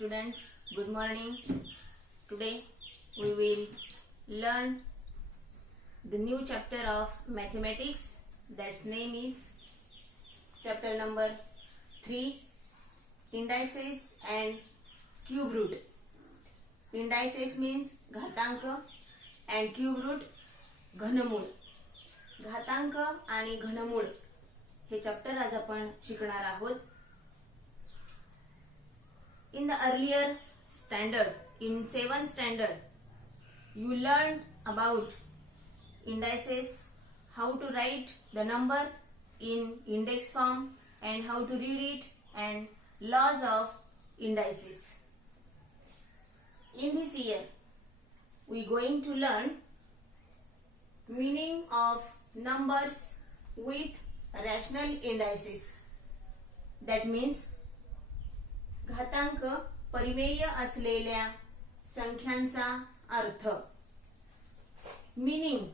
students, good morning. Today we will learn the new chapter of mathematics. That's name is chapter number 3, indices and cube root. Indices means घातांक and cube root घनमूळ. घातांक आणि घनमूळ हे chapter आज आपण शिकणार आहोत. In the earlier standard, in 7th standard, you learned about indices, how to write the number in index form and how to read it and laws of indices. In this year, we going to learn meaning of numbers with rational indices. That means घातांक परिमेय असलेल्या संख्यांचा अर्थ. Meaning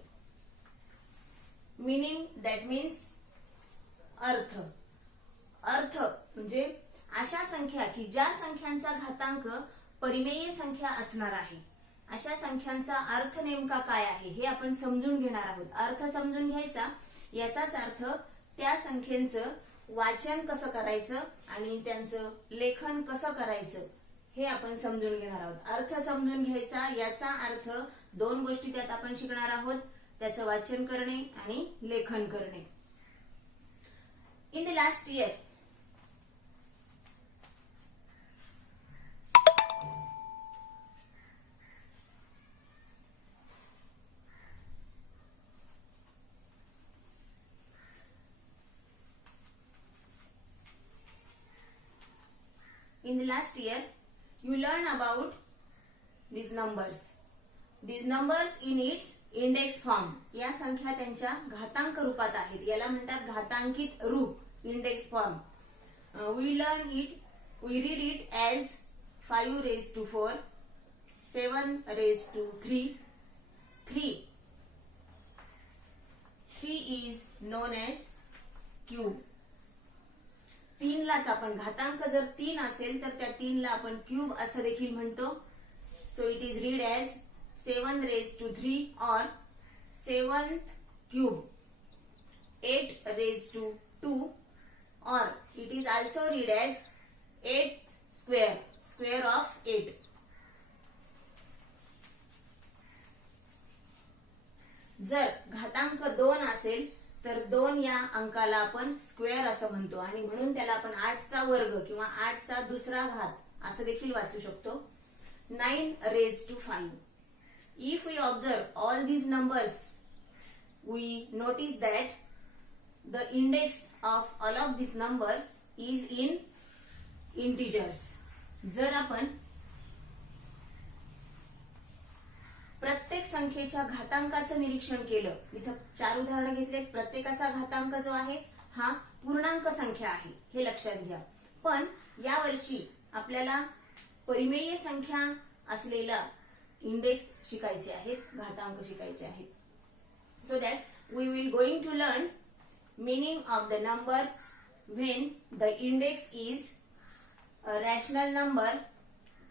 that means earth. अर्थ म्हणजे अशा संख्या की ज्या संख्यांचा घातांक परिमेय संख्या असणार आहे, अशा संख्यांचा अर्थ नेमका काय आहे हे आपण समजून घेणार आहोत. अर्थ समजून घ्यायचा, याचाच अर्थ त्या संख्येचं वाचन कसं करायचं आणि त्यांचं लेखन कसं करायचं हे आपण समजून घेणार आहोत. अर्थ समजून घ्यायचा याचा अर्थ दोन गोष्टी त्यात आपण शिकणार आहोत, त्याचं वाचन करणे आणि लेखन करणे. In the last year you learn about these numbers. These numbers in its index form. या संख्या त्यांच्या घातांक रूपात आहेत, याला म्हणतात घातांकित रूप, index form. We read it as 5 raised to 4, 7 raised to 3. 3 is known as cube. 3 लाच आपण घातांक जर 3 असेल तर त्या 3 ला आपण क्यूब असं देखील म्हणतो. So it is read as 7 raised to 3 or 7th cube, 8 raised to 2 or it is also read as 8th square of 8. जर घातांक 2 असेल तर 2 या अंकाला आपण स्क्वेअर असं म्हणतो आणि म्हणून त्याला आपण 8चा वर्ग किंवा 8चा दुसरा घात असं देखील वाचू शकतो. 9 raised to 5. If we observe all these numbers, we notice that the index of all of these numbers is in integers. जर आपण प्रत्येक संख्येच्या घातांकाचं निरीक्षण केलं, इथं 4 उदाहरणं घेतले, प्रत्येकाचा घातांक जो आहे हा पूर्णांक संख्या आहे हे लक्षात घ्या. पण या वर्षी आपल्याला परिमेय संख्या असलेला इंडेक्स शिकायचे आहेत, घातांक शिकायचे आहेत. So that we will going to learn meaning of the numbers when the index is a rational number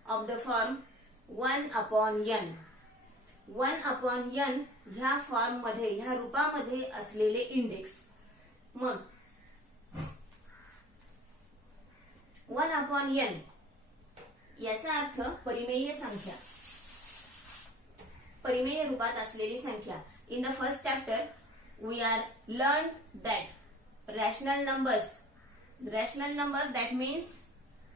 of the form 1/n. 1/n ह्या फॉर्म मध्ये, ह्या रूपामध्ये असलेले इंडेक्स. मग 1/n याचा अर्थ परिमेय संख्या, परिमेय रूपात असलेली संख्या. In the first chapter we are learn that rational number that means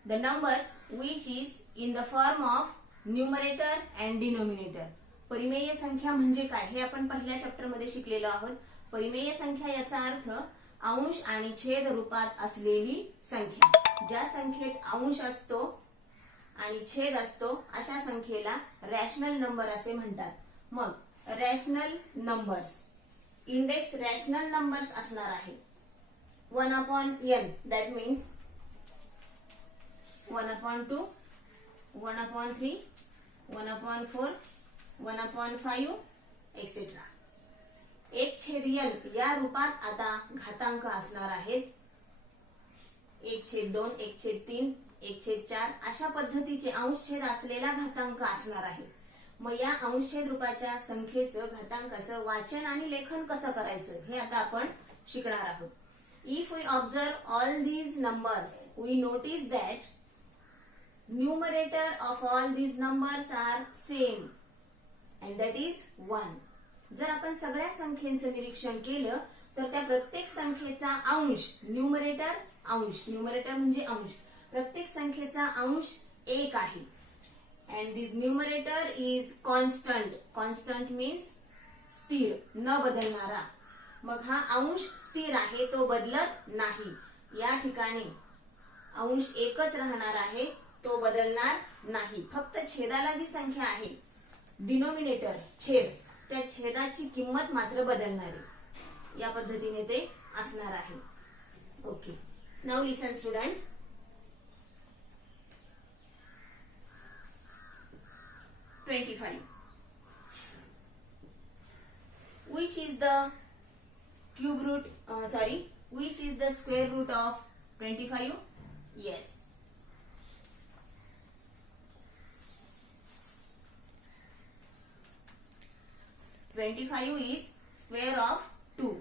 the numbers which is in the form of numerator and denominator. परिमेय संख्या म्हणजे काय हे आपण पहिल्या चॅप्टर मध्ये शिकलेलो आहोत. परिमेय संख्या याचा अर्थ अंश आणि छेद रूपात असलेली संख्या. ज्या संख्येत अंश असतो आणि छेद असतो अशा संख्येला रॅशनल नंबर असे म्हणतात. मग rational numbers, index rational numbers असणार आहे. 1/n that means 1/2, 1/3, 1/4, 1/5 etcetera. 1/n या रूपात आता घातांक असणार आहेत. 1/2, 1/3, 1/4 अशा पद्धतीचे अंशछेद असलेला घातांक असणार आहे. मग या अंशछेद रूपाच्या संख्येचं घातांकाचं वाचन आणि लेखन कसं करायचं हे आता आपण शिकणार आहोत. If we observe all these numbers, we notice that numerator of all these numbers are same and that is 1. जर आपण सगळ्या संख्येचं निरीक्षण केलं तर त्या प्रत्येक संख्येचा अंश न्यूमरेटर म्हणजे अंश, प्रत्येक संख्येचा अंश 1 आहे. and this numerator is constant means स्थिर, न बदलणारा. मग हा अंश स्थिर आहे, तो बदलत नाही. या ठिकाणी अंश एकच राहणार आहे, तो बदलणार नाही. फक्त छेदाला जी संख्या आहे डिनोमिनेटर छेद, त्या छेदाची किंमत मात्र बदलणार आहे. या पद्धतीने ते असणार आहे. Okay, now listen student. Which is the which is the square root of 25? Yes. (25) is square of 2.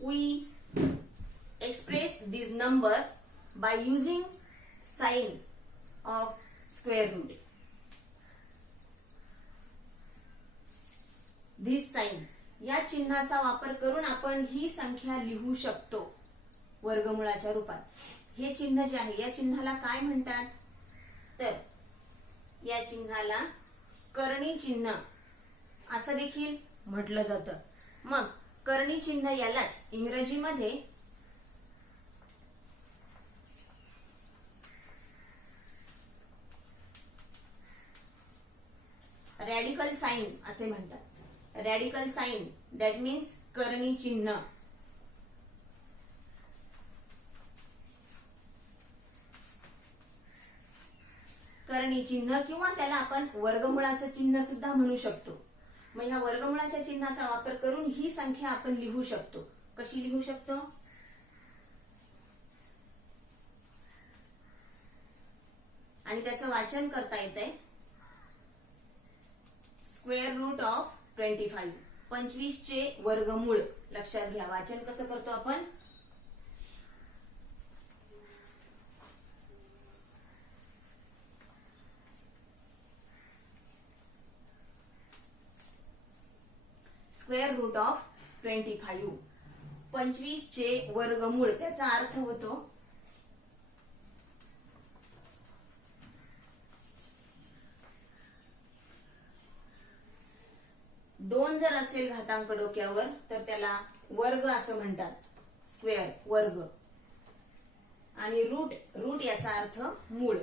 We express these numbers by using sign of square root. This sign, या चिन्हाचा वापर करून आपण ही संख्या लिहू शकतो वर्गमुळाच्या रूपात. हे चिन्ह जे आहे, या चिन्हाला काय म्हणतात तर या चिन्हाला कर्णी चिन्ह असं देखील म्हटलं जातं. मग कर्णी चिन्ह यालाच इंग्रजीमध्ये रॅडिकल साइन असे म्हणतात. रॅडिकल साइन दॅट मीन्स कर्णी चिन्ह. कर्णी चिन्ह किंवा त्याला आपण वर्गमुळाचं चिन्ह सुद्धा म्हणू शकतो. मग ह्या वर्गमुळाच्या चिन्हाचा वापर करून ही संख्या आपण लिहू शकतो. कशी लिहू शकतो? आणि त्याचं वाचन करता येतंय स्क्वेअर रूट ऑफ 25, 25 चे वर्गमूळ. लक्षात घ्या, वाचन कसं करतो आपण? स्क्वेअर रूट ऑफ 25, 25 चे वर्गमूळ. त्याचा अर्थ होतो दोन जर असेल घातांक डोक्यावर तर त्याला वर्ग असं म्हणतात. स्क्वेअर वर्ग. आणि रूट याचा अर्थ मूळ.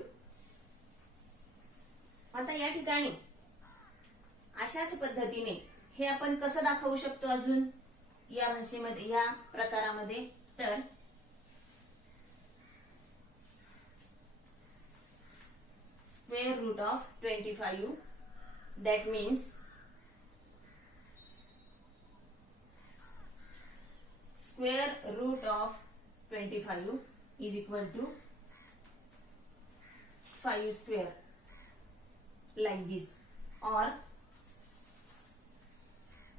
आता या ठिकाणी अशाच पद्धतीने हे आपण कसं दाखवू शकतो अजून या भाषेमध्ये, या प्रकारामध्ये? तर square root of 25 that means square root of 25 is equal to 5 square, like this. or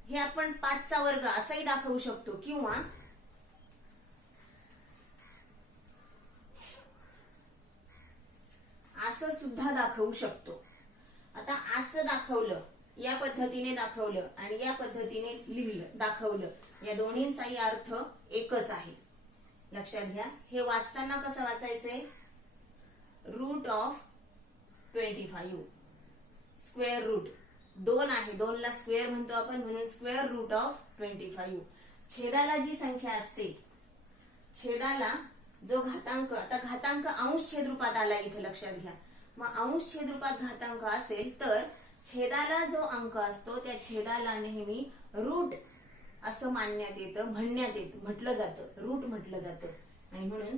हे आपण 5 चा वर्ग असंही दाखवू शकतो किंवा असं सुद्धा दाखवू शकतो. आता असं दाखवलं, या पद्धतीने दाखवलं आणि या पद्धतीने लिहिलं दाखवलं, या दोन्हींचाही अर्थ एकच आहे. लक्षात घ्या. हे वाचताना कसं वाचायचंय? रूट ऑफ 25 स्क्वेअर रूट 2 आहे, 2 ला स्क्वेअर म्हणतो आपण, म्हणून स्क्वेअर रूट ऑफ 25. छेदाला जी संख्या असते, छेदाला जो घातांक, आता घातांक अंश छेद रूपात आला इथे लक्षात घ्या. मग अंश छेद रूपात घातांक असेल तर छेदाला जो अंक असतो त्या छेदाला नेहमी रूट असं मानण्यात येतं, म्हटलं जातं, रूट म्हटलं जातं. आणि म्हणून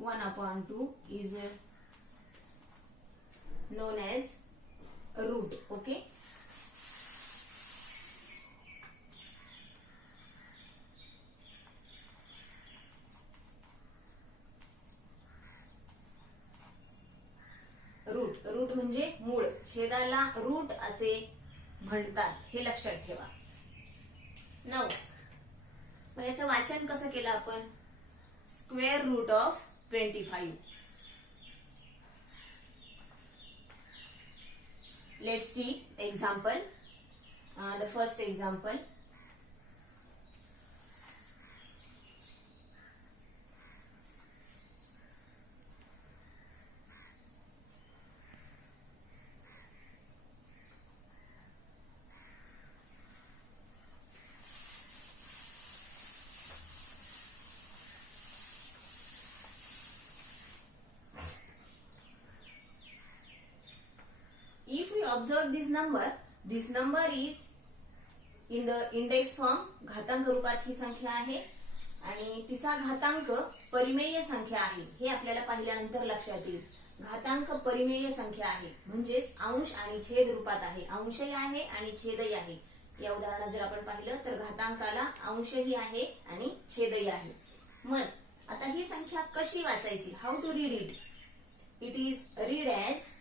one upon 2 is known as root. Okay. छेदाला रूट असे म्हणतात, हे लक्षात ठेवा. 9. मग याचं वाचन कसं केलं आपण? Square root of 25. Let's see example. The first example. If we observe this number is in the index form. घातांक रूपात ही संख्या आहे आणि तिचा घातांक परिमेय संख्या आहे, हे आपल्याला पाहिल्यानंतर लक्षात येईल. घातांक परिमेय संख्या आहे म्हणजेच अंश आणि छेद रूपात आहे. अंशही आहे आणि छेदही आहे. या उदाहरणात जर आपण पाहिलं तर घातांकाला अंशही आहे आणि छेदही आहे. मग आता ही संख्या कशी वाचायची? How to read it? It is read as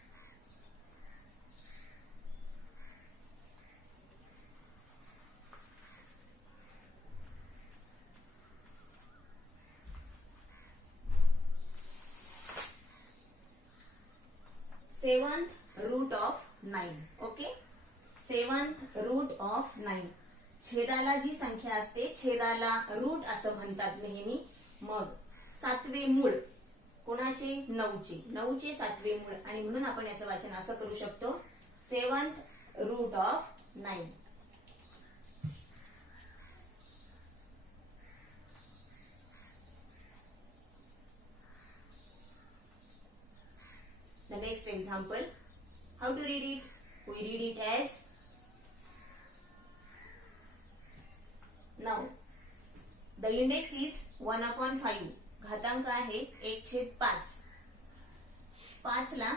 7th root of 9. Okay, 7th root of 9. छेदाला जी संख्या असते छेदाला रूट असं म्हणतात नेहमी. मग 7वे मूळ कोणाचे? 9चे. 9चे 7वे मूळ आणि म्हणून आपण याचं वाचन असं करू शकतो 7th root of 9. The next example, how to read it? We read it as, now the index is 1/5. घातांक आहे 1/5. 5 ला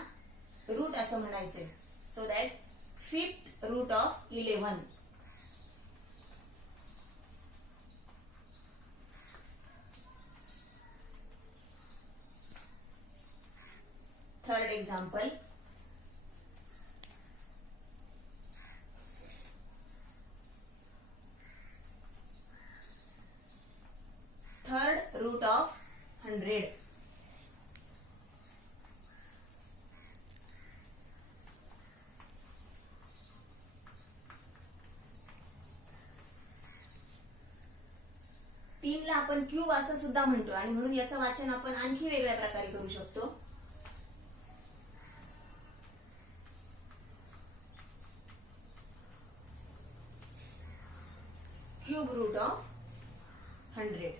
रूट असं म्हणायचंय. So that 5th root of 11. Third example. Third root of 100. तीनला आपण क्यूब असं सुद्धा म्हणतो आणि म्हणून याचं वाचन आपण आणखी वेगळ्या प्रकारे करू शकतो. Cube root of 100.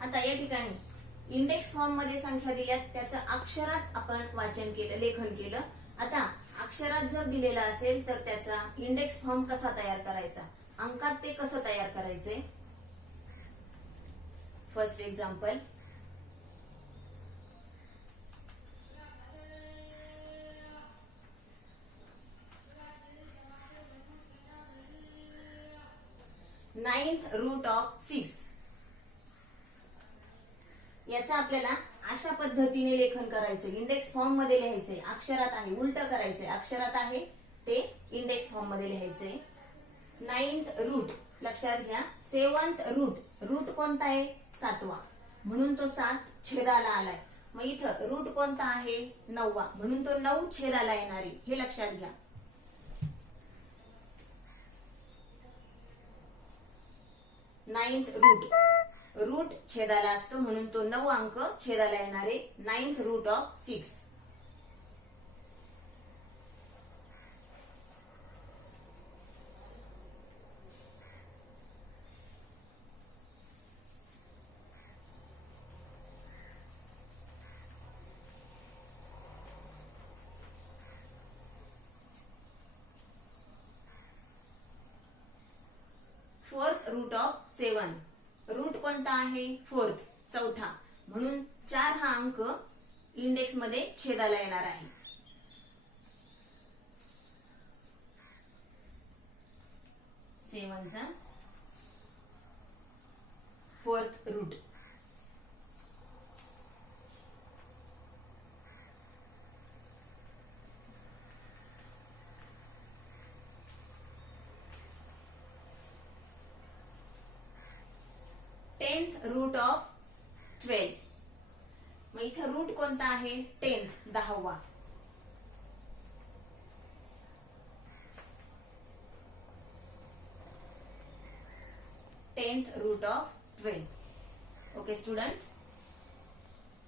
आता या ठिकाणी इंडेक्स फॉर्म मध्ये संख्या दिल्यात त्याचं अक्षरात आपण वाचन केलं, लेखन केलं. आता अक्षरात जर दिलेला असेल तर त्याचा इंडेक्स फॉर्म कसा तयार करायचा, अंकात ते कसं तयार करायचे? First example. Ninth root of 6. याचा आपल्याला अशा पद्धतीने लेखन करायचं. इंडेक्स फॉर्म मध्ये लिहायचंय, अक्षरात आहे, उलट करायचंय. अक्षरात आहे ते इंडेक्स फॉर्म मध्ये लिहायचंय. 9th रूट लक्षात घ्या. 7th रूट कोणता आहे? 7वा, म्हणून तो 7 छेदाला आलाय. मग इथं रूट कोणता आहे? 9वा, म्हणून तो 9 छेदाला येणार आहे, हे लक्षात घ्या. 9th रूट छेदाला असतो म्हणून तो 9 अंक छेदाला येणारे. 9th root of 6. Fourth root of 7. Root कोणता आहे? 4th, चौथा, म्हणून 4 हा अंक इंडेक्स मध्ये छेदाला येणार आहे. 7 चा 4th route. 10th root of 12. मग इथं रूट कोणता आहे? 10th, 10वा. 10th root of 12. Okay students.